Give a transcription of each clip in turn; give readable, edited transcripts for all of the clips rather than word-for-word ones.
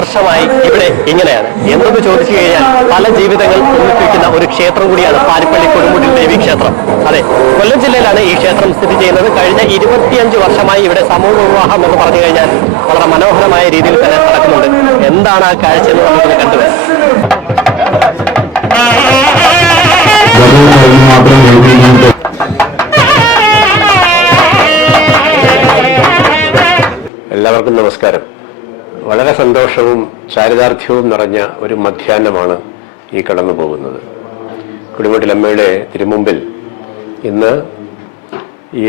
വർഷമായി ഇവിടെ ഇങ്ങനെയാണ്. എന്തെന്ന് ചോദിച്ചു കഴിഞ്ഞാൽ പല ജീവിതങ്ങൾ ഒന്നിപ്പിക്കുന്ന ഒരു ക്ഷേത്രം കൂടിയാണ് പാരിപ്പള്ളി കൊടുമുടിൽ ദേവി ക്ഷേത്രം. അതെ, കൊല്ലം ജില്ലയിലാണ് ഈ ക്ഷേത്രം സ്ഥിതി ചെയ്യുന്നത്. കഴിഞ്ഞ 25 വർഷമായി ഇവിടെ സമൂഹ വിവാഹം എന്ന് പറഞ്ഞു കഴിഞ്ഞാൽ വളരെ മനോഹരമായ രീതിയിൽ തന്നെ നടക്കുന്നുണ്ട്. എന്താണ് ആ കാഴ്ച എന്ന് നമുക്കിത് കണ്ടുവരാം. എല്ലാവർക്കും നമസ്കാരം. വളരെ സന്തോഷവും ചാരിതാർത്ഥ്യവും നിറഞ്ഞ ഒരു മധ്യാഹ്നമാണ് ഈ കടന്നു പോകുന്നത്. കുടിമുട്ടിലമ്മയുടെ തിരുമുമ്പിൽ ഇന്ന്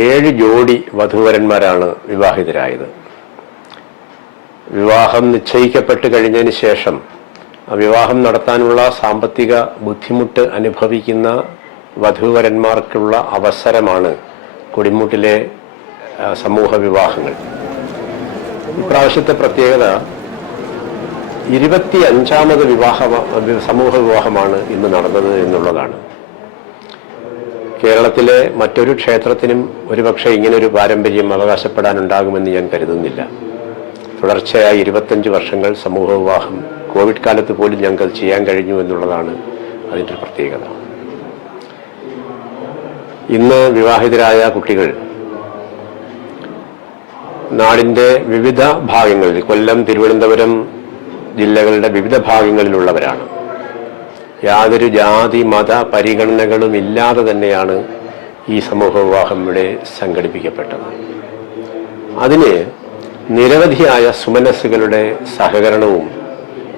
7 ജോഡി വധൂവരന്മാരാണ് വിവാഹിതരായത്. വിവാഹം നിശ്ചയിക്കപ്പെട്ട് കഴിഞ്ഞതിന് ശേഷം വിവാഹം നടത്താനുള്ള സാമ്പത്തിക ബുദ്ധിമുട്ട് അനുഭവിക്കുന്ന വധൂവരന്മാർക്കുള്ള അവസരമാണ് കുടിമുട്ടിലെ സമൂഹ വിവാഹങ്ങൾ. ഇപ്രാവശ്യത്തെ പ്രത്യേകത 25ാമത് സമൂഹ വിവാഹമാണ് ഇന്ന് നടന്നത് എന്നുള്ളതാണ്. കേരളത്തിലെ മറ്റൊരു ക്ഷേത്രത്തിനും ഒരുപക്ഷെ ഇങ്ങനൊരു പാരമ്പര്യം അവകാശപ്പെടാനുണ്ടാകുമെന്ന് ഞാൻ കരുതുന്നില്ല. തുടർച്ചയായി 25 വർഷങ്ങൾ സമൂഹ വിവാഹം കോവിഡ് കാലത്ത് പോലും ഞങ്ങൾക്ക് ചെയ്യാൻ കഴിഞ്ഞു എന്നുള്ളതാണ് അതിൻ്റെ പ്രത്യേകത. ഇന്ന് വിവാഹിതരായ കുട്ടികൾ നാടിൻ്റെ വിവിധ ഭാഗങ്ങളിൽ, കൊല്ലം, തിരുവനന്തപുരം ജില്ലകളുടെ വിവിധ ഭാഗങ്ങളിലുള്ളവരാണ്. യാതൊരു ജാതി മത പരിഗണനകളും ഇല്ലാതെ തന്നെയാണ് ഈ സമൂഹ വിവാഹം ഇവിടെ സംഘടിപ്പിക്കപ്പെട്ടത്. അതിന് നിരവധിയായ സുമനസ്സുകളുടെ സഹകരണവും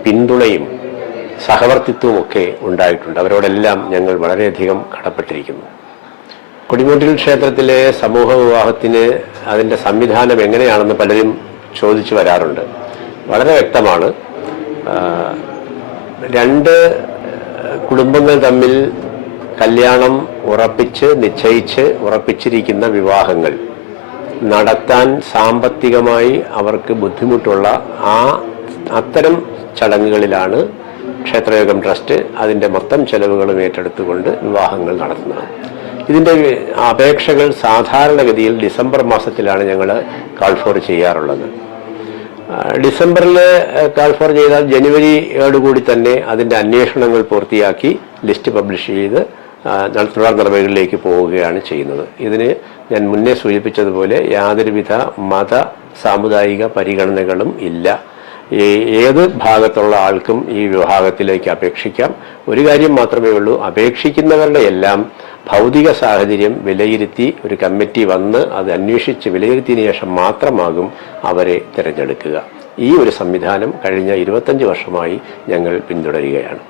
പിന്തുണയും സഹവർത്തിത്വവും ഒക്കെ ഉണ്ടായിട്ടുണ്ട്. അവരോടെല്ലാം ഞങ്ങൾ വളരെയധികം കടപ്പെട്ടിരിക്കുന്നു. കൊടിമുട്ടിൽ ക്ഷേത്രത്തിലെ സമൂഹ വിവാഹത്തിന് അതിൻ്റെ സംവിധാനം എങ്ങനെയാണെന്ന് പലരും ചോദിച്ചു വരാറുണ്ട്. വളരെ വ്യക്തമാണ്. 2 കുടുംബങ്ങൾ തമ്മിൽ കല്യാണം നിശ്ചയിച്ച് ഉറപ്പിച്ചിരിക്കുന്ന വിവാഹങ്ങൾ നടത്താൻ സാമ്പത്തികമായി അവർക്ക് ബുദ്ധിമുട്ടുള്ള അത്തരം ചടങ്ങുകളിലാണ് ക്ഷേത്രയോഗം ട്രസ്റ്റ് അതിൻ്റെ മൊത്തം ചെലവുകളും ഏറ്റെടുത്തുകൊണ്ട് വിവാഹങ്ങൾ നടത്തുന്നത്. ഇതിൻ്റെ അപേക്ഷകൾ സാധാരണഗതിയിൽ ഡിസംബർ മാസത്തിലാണ് ഞങ്ങൾ കാൾ ഫോർ ചെയ്യാറുള്ളത്. ഡിസംബറിൽ കാൾ ഫോർ ചെയ്താൽ ജനുവരിയോടുകൂടി തന്നെ അതിൻ്റെ അന്വേഷണങ്ങൾ പൂർത്തിയാക്കി ലിസ്റ്റ് പബ്ലിഷ് ചെയ്ത് തുടർ നടപടികളിലേക്ക് പോവുകയാണ് ചെയ്യുന്നത്. ഇതിന് ഞാൻ മുന്നേ സൂചിപ്പിച്ചതുപോലെ യാതൊരുവിധ മത സാമുദായിക പരിഗണനകളും ഇല്ല. ഏത് ഭാഗത്തുള്ള ആൾക്കും ഈ വിഭാഗത്തിലേക്ക് അപേക്ഷിക്കാം. ഒരു കാര്യം മാത്രമേ ഉള്ളൂ, അപേക്ഷിക്കുന്നവരുടെ എല്ലാം ഭൗതിക സാഹചര്യം വിലയിരുത്തി ഒരു കമ്മിറ്റി വന്ന് അത് അന്വേഷിച്ച് വിലയിരുത്തിയതിനു ശേഷം മാത്രമാകും അവരെ തിരഞ്ഞെടുക്കുക. ഈ ഒരു സംവിധാനം കഴിഞ്ഞ 25 വർഷമായി ഞങ്ങൾ പിന്തുടരുകയാണ്.